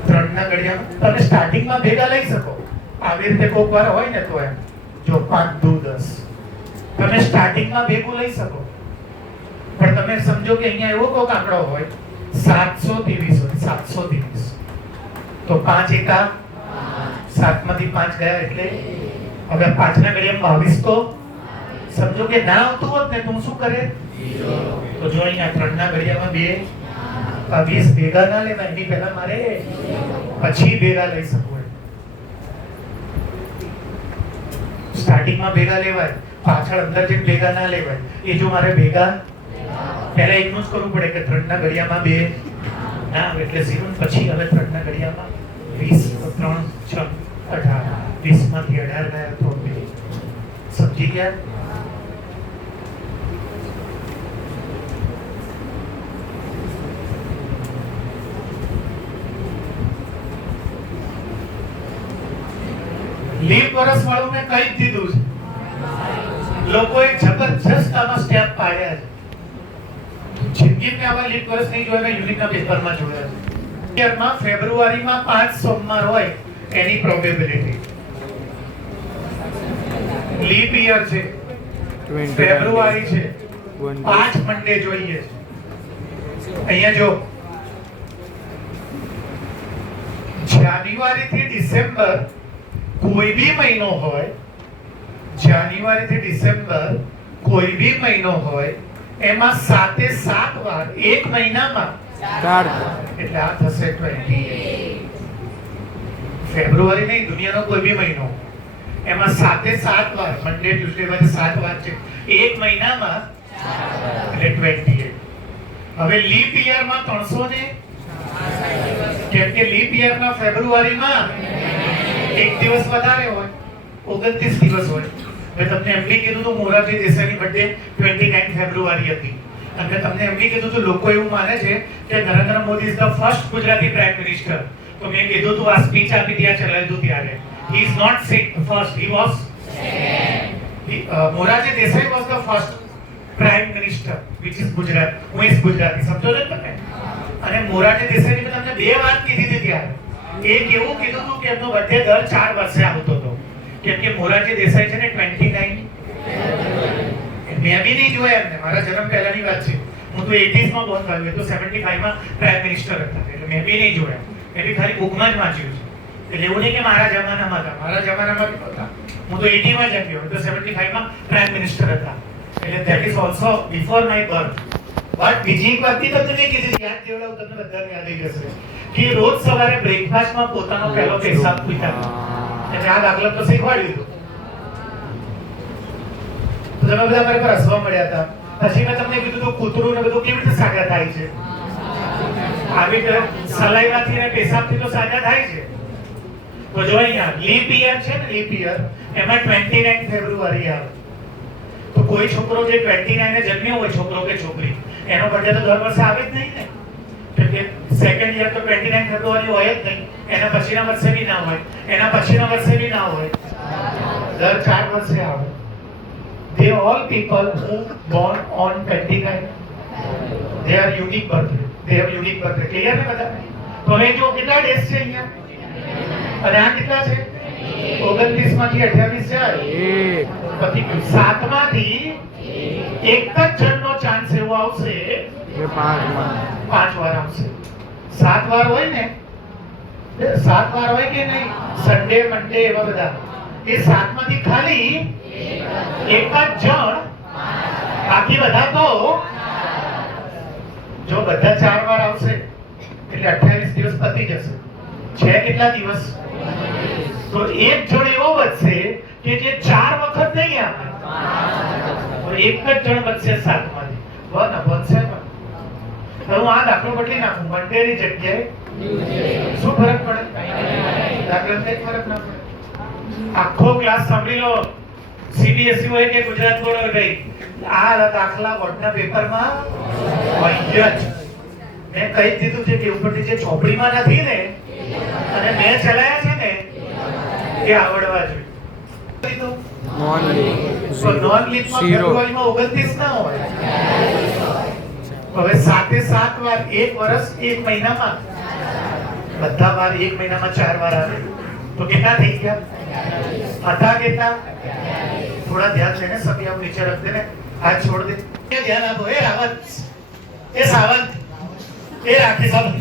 3 ના ઘડિયામાં તમે સ્ટાર્ટિંગમાં ભેગા લઈ શકો. આવી રીતે કોક વાર હોય ને તો એમ જો 5 2 10 તમે સ્ટાર્ટિંગમાં ભેગું લઈ શકો. પણ તમે સમજો કે અહીંયા એવો કોક આંકડો હોય 723 હોય, 723 તો 5 એકા 7 માંથી 5 ગયા એટલે હવે 5 ના ઘડિયામાં 22 તો સમજો કે ના આવતું હોત ને તો હું શું કરે? તો જો અહીંયા 3 ના ઘડિયામાં 2 20 ભેગા ના લેવાય, એની પહેલા મારે પછી ભેગા લઈ શકું. સ્ટાર્ટિંગમાં ભેગા લેવાય, પાછળ અંદર જે ભેગા ના લેવાય. એ જો મારે ભેગા પહેલા એકનું જ કરવું પડે કે 3 ના ઘડિયામાં 2 ના આવે એટલે 0, પછી હવે 3 ના ઘડિયામાં 20 તો 3 6 18 20 માંથી 18 ગયા તો 2. સમજી ગયા? લીપ વર્ષ વાળું મેં કહી દીધું છે. લોકોએ જબરજસ્ત આમાં સ્ટેપ પાડ્યા છે. જિંદગીમાં આવા લીપ વર્ષ નહીં જોયા, મેં યુનિટના પેપરમાં જોયા છે. યરમાં ફેબ્રુઆરીમાં 5 સોમવાર હોય એની પ્રોબેબિલિટી. લીપ યર છે, ફેબ્રુઆરી છે, 5 મંડે જોઈએ છે. અહીંયા જો જાન્યુઆરી થી ડિસેમ્બર કોઈ બી મહિનો હોય, જાન્યુઆરી થી ડિસેમ્બર કોઈ બી મહિનો હોય એમાં 7 વાર એક મહિનામાં 4 એટલે આ થશે 28. ફેબ્રુઆરી નહીં, દુનિયાનો કોઈ બી મહિનો એમાં 7 વાર મંડે ટ્યુઝડે વચ્ચે 7 વાર છે એક મહિનામાં એટલે 28. હવે લીપ યરમાં 300 ને કેમ કે લીપ યરમાં ફેબ્રુઆરીમાં એક દિવસ વધારે હોય 29 દિવસ હોય. મેં તમને એમ બી કીધું તો મોરારજી દેસાઈની બર્થડે 29 ફેબ્રુઆરી હતી અને તમને એમ બી કીધું તો લોકો એવું માને છે કે Narendra Modi is the first Gujarati prime minister. તો મેં કીધું તું આ સ્પીચ આપી ત્યાં ચલાવ્યું ત્યારે he is not first, he was Morarji Desai was the first prime minister which is Gujarat, who is Gujarati. સમજો છો તમે? અને મોરારજી દેસાઈની મેં તમને બે વાત કીધી હતી ત્યારે. એક એવું કીધું હતું કે એમનો બર્થડે દર 4 વર્ષે આવતો હતો કેમ કે મોરારજી દેસાઈ છે ને 29 મેં બી નહીં જોયા એમને, મારા જન્મ પહેલાની વાત છે. હું તો 80s માં બોર્ન થયો, તો 75 માં પ્રાઇમ મિનિસ્ટર હતા એટલે મેં બી નહીં જોયા. મેં બી ખાલી બુકમાં જ વાંચ્યું છે. એટલે એવું નહીં કે મારા જમાનામાં હતા, મારા જમાનામાં બી હતા. હું તો 80 માં જન્મ્યો, તો 75 માં પ્રાઇમ મિનિસ્ટર હતા. એટલે that is also before my birth. But બીજી એક વાત બી તમને મેં કીધી, યાદ દેવડાવું તમને બધાને યાદ આવી જશે કે રોજ સવારે બ્રેકફાસ્ટમાં પોતાનો પહેલો પેશાબ પીતા. એટલે આ દાખલા તો શીખવાડ્યું હતું. તો તમે બધા મારી પર હસવા મળ્યા હતા. પછી મેં તમને કીધું તો કૂતરું ને બધું કેવી રીતે સાજા થાય છે? આવી રીતે સલાઈવાથી અને પેશાબથી તો સાજા થાય છે. તો જો અહીંયા લીપ યર છે ને, લીપ યર એમાં 29 ફેબ્રુઆરી આવે. તો કોઈ છોકરો જે 29 ને જન્મ્યો હોય, છોકરો કે છોકરી, એનો બર્થડે તો દર વર્ષે આવે જ નહીં ને. કેમ કે સેકન્ડ યર તો 29 ફેબ્રુઆરી હોય જ નહીં. એના પછીના વર્ષે બી ના હોય, એના પછીના વર્ષે બી ના હોય, દર 4 વર્ષે આવે. They all people who born on 29, they are unique birthday. They have unique birthday. Clear ને બધા? તો હવે જો કેટલા ડેઝ છે અહીંયા? અને આ કેટલા છે? 29 માંથી 28 જાય. પછી 7 માંથી એક જ જણનો ચાન્સ એવો આવશે કે 5 વાર આવશે. 7 વાર હોય ને, 7 વાર હોય કે નહીં, સન્ડે મંડે એવા બધા, એ 7 માંથી ખાલી એક જ જણ, બાકી બધા તો જો બધા 4 વાર આવશે એટલે 28 દિવસ પતી જશે. છે કેટલા દિવસ? તો એક જણ એવો બચશે કે જે 4 વખત નહીં આવે, તો એક જ જણ બચશે 7 માંથી. બનશે. હું આ દાખલો બદલી નાખું, મંડે ની જગ્યાએ શું ફરક પડે? દાખલા કઈ ફરક ના પડે. આખો ક્લાસ સાંભળી લો, સીબીએસઈ હોય કે ગુજરાત બોર્ડ હોય, ભાઈ આ દાખલા બોર્ડના પેપરમાં હોય જ. મેં કહી દીધું છે કે ઉપરથી જે ચોપડીમાં નથી ને અને મેં ચલાયા છે ને એ આવડવા જોઈએ. નોન લીપમાં ફેબ્રુઆરીમાં 29 ના હોય. હવે 7 વાર એક વર્ષ એક મહિનામાં, બધા વાર એક મહિનામાં 4 વાર આવે તો કેટલા થઈ ગયા? હતા કેટલા? થોડા ધ્યાન છે ને, સભી આમ નીચે રખ દે ને, હાથ છોડ દે. એ ધ્યાન આપો. એ રાવત, એ સાવંત, એ રાખી સાવંત.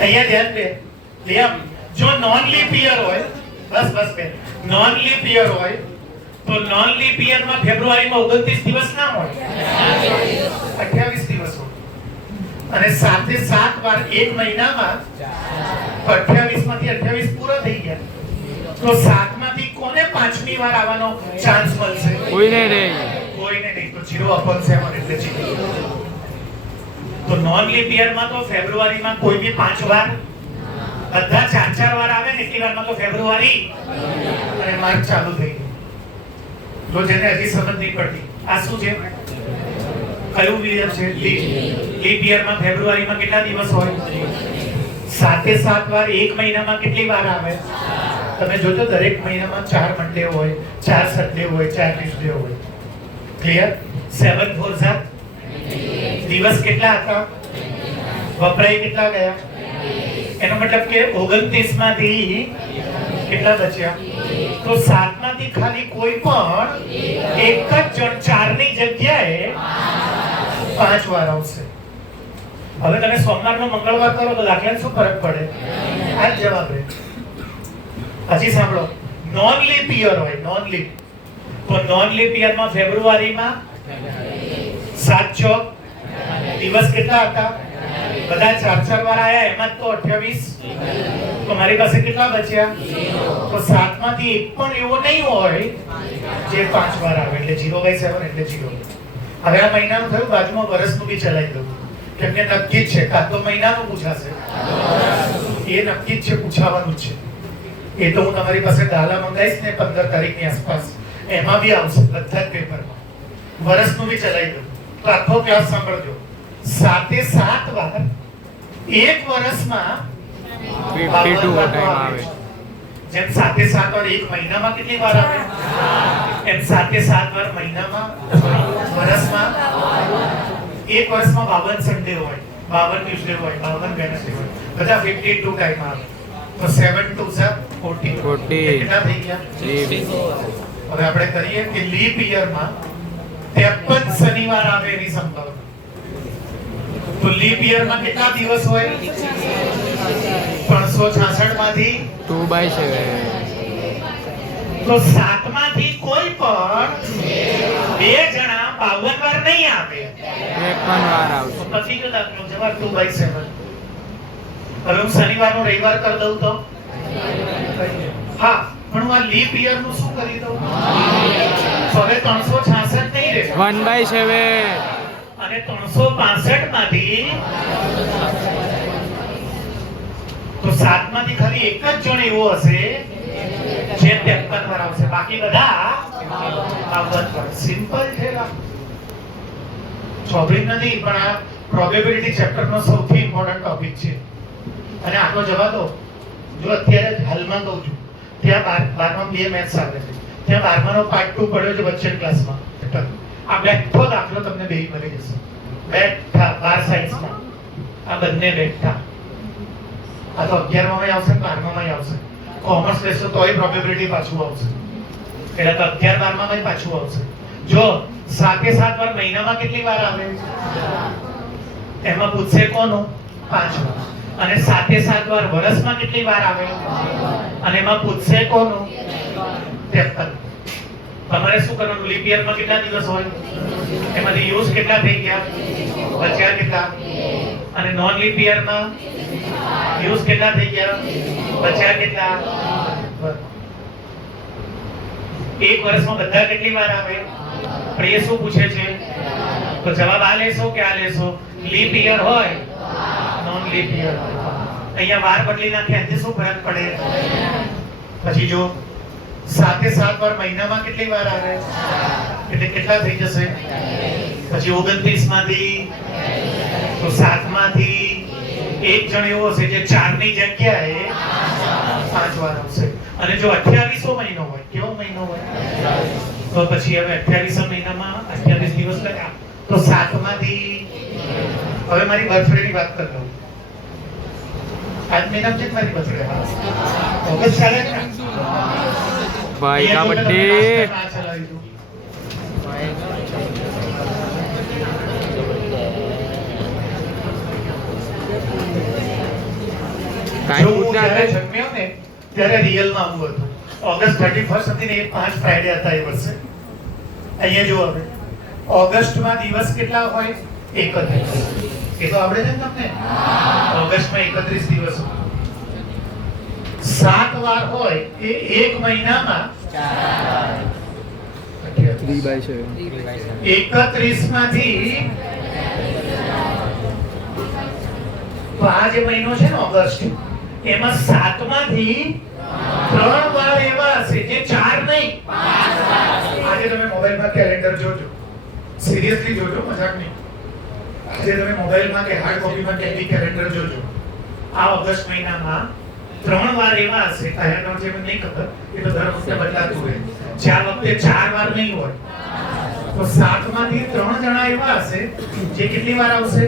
અહીંયા ધ્યાન દે. લેમ જો નોન લીપ યર હોય, બસ બે, નોન લીપ યર હોય તો નોન લીપ યરમાં ફેબ્રુઆરીમાં 29 દિવસ ના હોય, 28 દિવસ હોય. અને 7 વાર એક મહિનામાં 28 માંથી 28 પૂરો થઈ ગયા. તો 7 માંથી કોને 5મી વાર આવવાનો ચાન્સ મળશે? કોઈને નહીં. તો 0/7 એટલે 0. તો નોન લીપ યરમાં તો ફેબ્રુઆરીમાં કોઈ બી 5 વાર, બધા 4 વાર આવે ને, એટલી વારમાં તો ફેબ્રુઆરી અને માર્ચ ચાલુ થઈ ગયું. તો જેને હજી સમજ નહીં પડતી, આ શું છે? કયું યર છે? લીપ યરમાં ફેબ્રુઆરીમાં કેટલા દિવસ હોય? 7 વાર એક મહિનામાં કેટલી વાર આવે? તમે જોજો, દરેક મહિનામાં 4 મંડે હોય, 4 સન્ડે હોય, 4 ટ્યુઝડે હોય. ક્લિયર? 7 4 7 દિવસ કેટલા હતા? વપરાય કેટલા ગયા? એનો મતલબ કે 29 માંથી કેટલા બચ્યા? તો 7 માંથી ખાલી કોઈ પણ એક જ જણ 4 ની જગ્યાએ 5 વાર આવશે. હવે તમે સોમવારનો મંગળવાર કરો તો દાખલાને શું ફરક પડે? આ જ જવાબ રહે. હજી સાંભળો, નોન લીપ યર હોય, નોન લીપ, તો નોન લીપ યરમાં ફેબ્રુઆરીમાં 7 ચોક દિવસ કેટલા હતા? બધા 4 વાર આયા, એમાં તો 28. તો મારી પાસે કેટલા બચ્યા? તો 7 માંથી એક પણ એવો નહીં હોય જે 5 વાર આવે, એટલે 0/7 એટલે 0. હવે આ મહિનાનું થયું, બાજુમાં વર્ષનું બી ચલાવી દઉં, કેમ કે નક્કી જ છે, કાં તો મહિનાનું પૂછાશે, એ નક્કી જ છે, પૂછાવાનું છે. એ તો હું તમારી પાસે દાખલા મંગાવીશ ને 15 તારીખની આસપાસ, એમાં બી આવશે બધા જ પેપરમાં. વર્ષનું બી ચલાવી દઉં. તો આખો ક્લાસ સાંભળજો. 7 વાર એક વર્ષમાં 52 ટાઈમ આવે. જેમ 7 વાર એક મહિનામાં કેટલી વાર આવે, એમ 7 વાર મહિનામાં, વર્ષમાં, એક વર્ષમાં 52 સન્ડે હોય, 52 ટ્યુઝડે હોય, 52 વેનસડે હોય, બધા 52 ટાઈમ આવે. તો 7 2 40. 40. કેટલા થઈ ગયા? હવે આપણે કરીએ કે લીપ યરમાં 53 શનિવાર આવે એની સંભાવના. તો લીપ યરમાં કેટલા દિવસ હોય? 366 માંથી 2/7. તો 7 માંથી કોઈ પણ 2 જણા 52 વાર નહીં આવે. એક પણ વાર આવશે. તો પછી કયો દાખલો? જવાબ 2/7. હવે હું શનિવારનો રવિવાર કરી દઉં તો હા, પણ હું આ લીપ યર નું શું કરી દઉં? તો હવે 366 નહીં રહે, 1/7. અને 365 માંથી તો 7 માંથી ખાલી એક જ જણ એવો હશે જે 53 વાર આવશે, બાકી બધા 52 વાર. સિમ્પલ છે. ચોપડી નથી, પણ આ પ્રોબેબિલિટી ચેપ્ટર નો સૌથી ઇમ્પોર્ટન્ટ ટોપિક છે. અને આટલો જવા દો. જો અત્યારે હાલમાં કહું છું, ત્યાં 12માં 2 મેથ્સ આવે છે, ત્યાં 12માનો પાર્ટ 2 પડ્યો છે વચ્ચે ક્લાસમાં. આ બેઠો દાખલો તમને બે મળી જશે. બેઠા 12 સાયન્સમાં આ બંને બેઠા. આ તો 11માં આવશે, 12માં આવશે. કોમર્સ લેશો તોય પ્રોબેબિલિટી પાછું આવશે, એટલે તો 11 12માં પાછું આવશે. જો 7 વાર મહિનામાં કેટલી વાર આવે? એમાં પૂછશે કોનું? 5 વાર. અને 7 વાર વર્ષમાં કેટલી વાર આવે? અને એમાં પૂછશે કોનું? 53. તમારે શું કરવાનું? લીપ યરમાં કેટલા દિવસ હોય? એમાંથી યુઝ કેટલા થઈ ગયા? બચ્યા કેટલા? અને નોન લીપ યરમાં યુઝ કેટલા થઈ ગયા? બચ્યા કેટલા? એક વર્ષમાં બધા કેટલી વાર આવે? પણ એ શું પૂછે છે? તો જવાબ આ લેશો કે આ લેશો? લીપ યર હોય, નોન લીપ યર હોય. અહીંયા વાર બદલી નાખે, એનાથી શું ફરક પડે? પછી જો 7 વાર મહિનામાં કેટલી વાર આવે? એટલે કેટલા થઈ જશે? પછી 29 માંથી તો 7 માંથી એક જણ એવો હશે જે 4 ની જગ્યાએ 5 વાર આવશે. અને જો 28મો મહિનો હોય, કેવો મહિનો હોય? તો પછી હવે 28 મહિનામાં 28 દિવસ કર્યા, તો 7 માંથી હવે મારી બર્થડે ની વાત કરી લઉં. આજ મહિનામાં છે મારી બર્થડે, ઓગસ્ટ ચાલે છે ને? ભાઈ કા બર્થડે. કાઈ પૂછના જ્યારે જન્મ્યો ને ત્યારે રિયલમાં આવું હતું. ઓગસ્ટ 31 હતી ને એ 5 ફ્રાઈડે હતા એ વર્ષે. અહીંયા જુઓ હવે ઓગસ્ટમાં દિવસ કેટલા હોય? 31. એ તો આવડે છે ને તમને? ઓગસ્ટમાં 31 દિવસ હોય. 7 વાર હોય એ એક મહિનામાં 3/7. 31 માંથી તો આ જે મહિનો છે ને ઓગસ્ટ, એમાં 7 માંથી 3 વાર એવા હશે જે 4 નહીં. આજે તમે મોબાઈલમાં કેલેન્ડર જોજો, સિરિયસલી જોજો, મજાક નહીં. આજે તમે મોબાઈલમાં કે હાર્ડ કોપીમાં કે કેલેન્ડર જોજો. આ ઓગસ્ટ મહિનામાં 3 વાર એવા હશે, કયા 3 છે મને નહીં ખબર, એ તો દર વખતે બદલાતું હોય. ચાર વખતે 4 વાર નહીં હોય, તો 7 માંથી 3 જણા એવા હશે જે કેટલી વાર આવશે?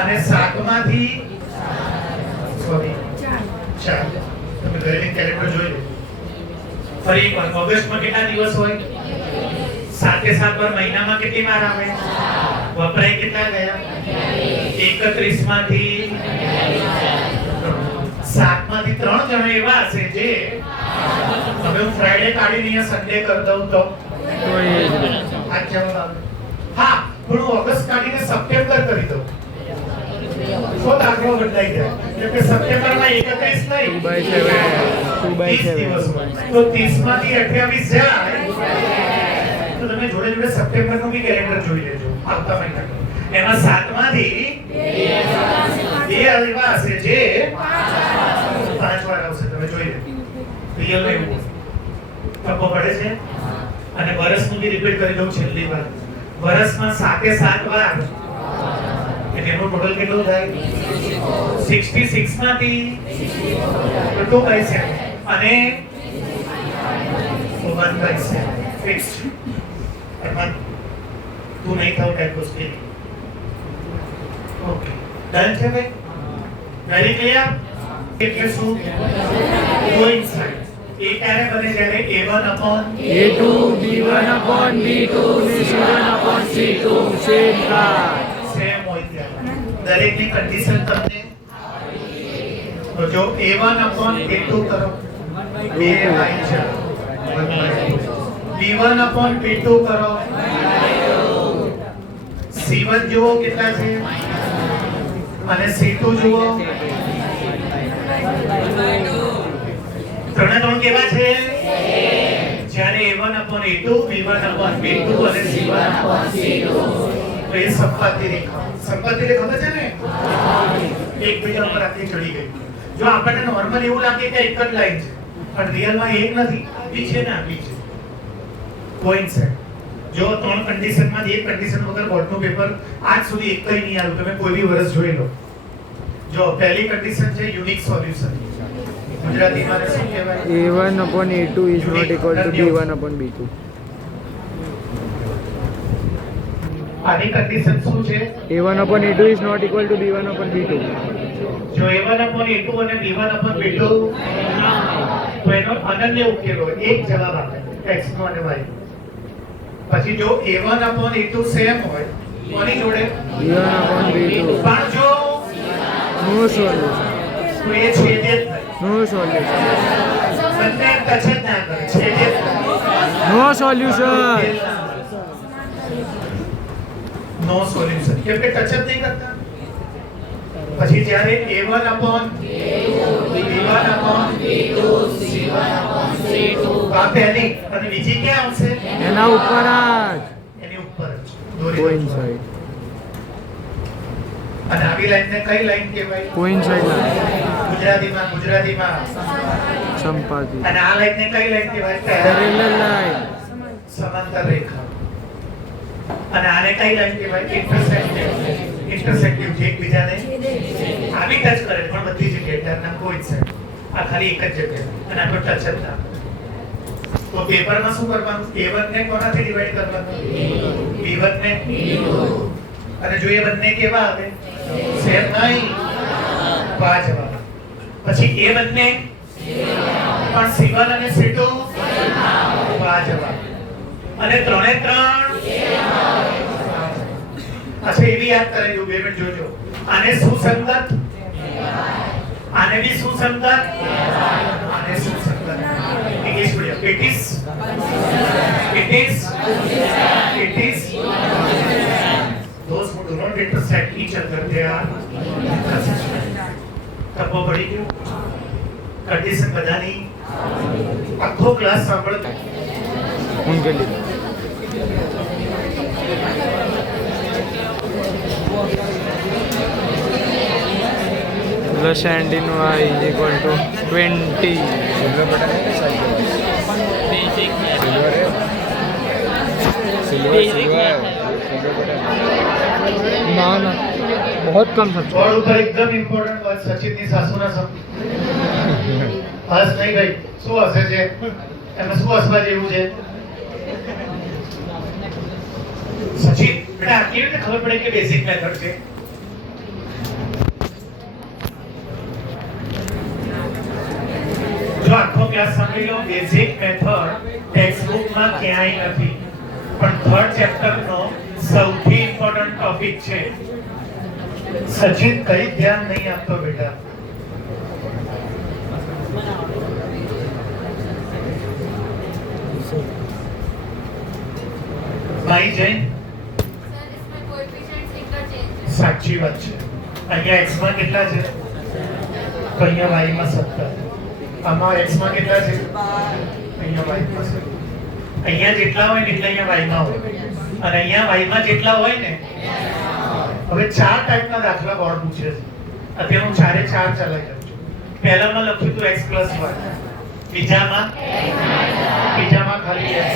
અને 7 માંથી સોરી 4. તમે ઘરે કેલેન્ડર જોઈ લો. ફરી એક વાર, ઓગસ્ટમાં કેટલા દિવસ હોય? 7 વાર મહિનામાં કેટલી વાર આવે? વપરાય કેટલા ગયા? 31 માંથી 7 માંથી 3 જણા એવા હશે જે હવે હું ફ્રાઈડે કાઢીને અહીંયા સન્ડે કરી દઉં તો તો એ જ રહે. આ જવાબ આવે. હા પણ હું ઓગસ્ટ કાઢીને સપ્ટેમ્બર કરી દઉં તો દાખલો બદલાઈ જાય. કેમ કે સપ્ટેમ્બરમાં 31 2 by નહીં 7 2 by 30 7 દિવસ હોય. તો 30 માંથી 28 જાય તો તમે જોડે જોડે સપ્ટેમ્બરનું બી કેલેન્ડર જોઈ લેજો આવતા મહિનાનું. એમાં 7 માંથી 2 એવા હશે જે 5 વાર આવશે. તમે જોઈ લેજો રિયલ માં એવું ટપ્પો પડે છે. અને વર્ષનું બી રિપીટ કરી દઉં છેલ્લી વાર. વર્ષમાં 7 વાર એટલે એનું ટોટલ કેટલું થાય? 66 માંથી 2 by 7 અને 1 by 7 ફિક્સ્ડ. અરમાન તું નહીં થાવ ટાઈપ મુશ્કેલ. ઓકે ડન છે ભાઈ? Very clear? એટલે શું? કોઇન્સાઇડ. એ ક્યારે બને જ્યારે A1 upon A2 B1 upon B2 ને C1 upon C2 સેમ થાય. સેમ હોય ત્યારે દરેકની કન્ડિશન તમને તો જો A1 upon A2 કરો 2 by 4 B1 upon B2 કરો C1 જુઓ કેટલા છે અને C2 જુઓ ત્રણે ત્રણ કેવા છે? જ્યારે A1 upon A2 B1 upon B2 અને C1 upon C2 તો એ સંપત્તિ રેખા. સંપત્તિ રેખા ખબર છે ને? એકબીજા ઉપર આટલી ચડી ગઈ. જો આપણને નોર્મલ એવું લાગે કે એક જ લાઈન છે પણ રિયલમાં એક નથી, બી છે ને બી છે. કોઇન્સાઇડ. જો ત્રણ કન્ડિશનમાંથી એક કન્ડિશન વગર બોર્ડનું પેપર આજ સુધી એક કઈ નહીં આવ્યું. તમે કોઈ બી વર્ષ જોઈ લો. જો પહેલી કન્ડિશન છે યુનિક સોલ્યુશન. ગુજરાતીમાં શું કહેવાય? A1 upon A2 is not equal to B1 upon B2. આની કન્ડિશન શું છે? A1 upon A2 is not equal to B1 upon B2. જો A1 upon A2 અને B1 upon B2 તો એનો અનન્ય ઉકેલ હોય. એક જવાબ આપે x નો અને y. પછી જો A1 upon A2 સેમ હોય કોની જોડે? B1 upon B2. પણ જો No solution. તો એ છેદે જ નહીં. No solution. બંને ટચ જ ના કરે, છેદે જ નહીં. No solution. નો સોલ્યુશન. કેમ કે ટચ જ નહીં કરતા. પછી જ્યારે A1 upon B1 upon C1 upon C2 આ પહેલી અને બીજી ક્યાં આવશે? એના ઉપર જ એની ઉપર જ દોરી દો. કોઇન્સાઇડ. અને આવી લાઈનને કઈ લાઈન કહેવાય? કોઇન્સાઇડ લાઈન. ગુજરાતીમાં સંપાતિ. અને આ લાઈનને કઈ લાઈન કહેવાય? Parallel line. સમાંતર રેખા. અને આને કઈ લાઈન કહેવાય? ઇન્ટરસેક્ટિવ. એકબીજાને આવી ટચ કરે પણ બધી જગ્યાએ તેનું નામ કોઇન્સાઇડ. આ ખાલી એક જ જગ્યાએ અને આપણો ટચ જ ના. તો પેપરમાં શું કરવાનું? A1 ને કોનાથી ડિવાઈડ કરવાનું? B1 ને. અને જો એ બંને કેવા આવે? સેમ નહીં. 5 જવાબ. પછી એ બંને પણ C1 અને C2 5 જવાબ. અને ત્રણે ત્રણ અચ્છા એ બી યાદ કરી દો. 2 મિનિટ જોજો. આને સુસંગત, આને બી સુસંગત, આને સુસંગત. English medium. It is those who do not intersect each other, they are તપો પડી ગયો. કન્ડિશન બધાની આખો ક્લાસ સાંભળો. उनके लिए plus and in y is equal to 20. ना ना बहुत कम सब्जेक्ट. બોર્ડ ઉપર એકદમ ઇમ્પોર્ટન્ટ વાત. સચિનની સાસુના શબ્દ હસ નહીં ગઈ. શું હશે છે એમાં? શું હસવા જેવું છે? સચિન બેટા આ કેવી રીતે ખબર પડે કે બેઝિક મેથડ છે? જો આખો ક્લાસ સાંભળી લો. બેઝિક મેથડ ટેક્સ્ટ બુકમાં ક્યાંય નથી પણ થર્ડ ચેપ્ટરનો સૌથી ઇમ્પોર્ટન્ટ ટોપિક છે. સચિન કઈ ધ્યાન નહીં આપતો બેટા? ભાઈ જૈન सर इसमें कोएफिशिएंट्स इंटरचेंज है. સાચી વાત છે. અહીંયા x માં કેટલા છે? તો અહીંયા y માં 17. આમાં x માં કેટલા છે? અહીંયા y માં 17. અહીંયા જેટલા હોય ને એટલા અહીંયા y માં હોય, અને અહીંયા y માં જેટલા હોય ને. હવે 4 ટાઈપના દાખલા બોર્ડ પૂછે છે. અત્યારે હું 4 એ 4 ચલાવી દઉં છું. પહેલામાં લખ્યું હતું x + y, બીજામાં ખાલી x.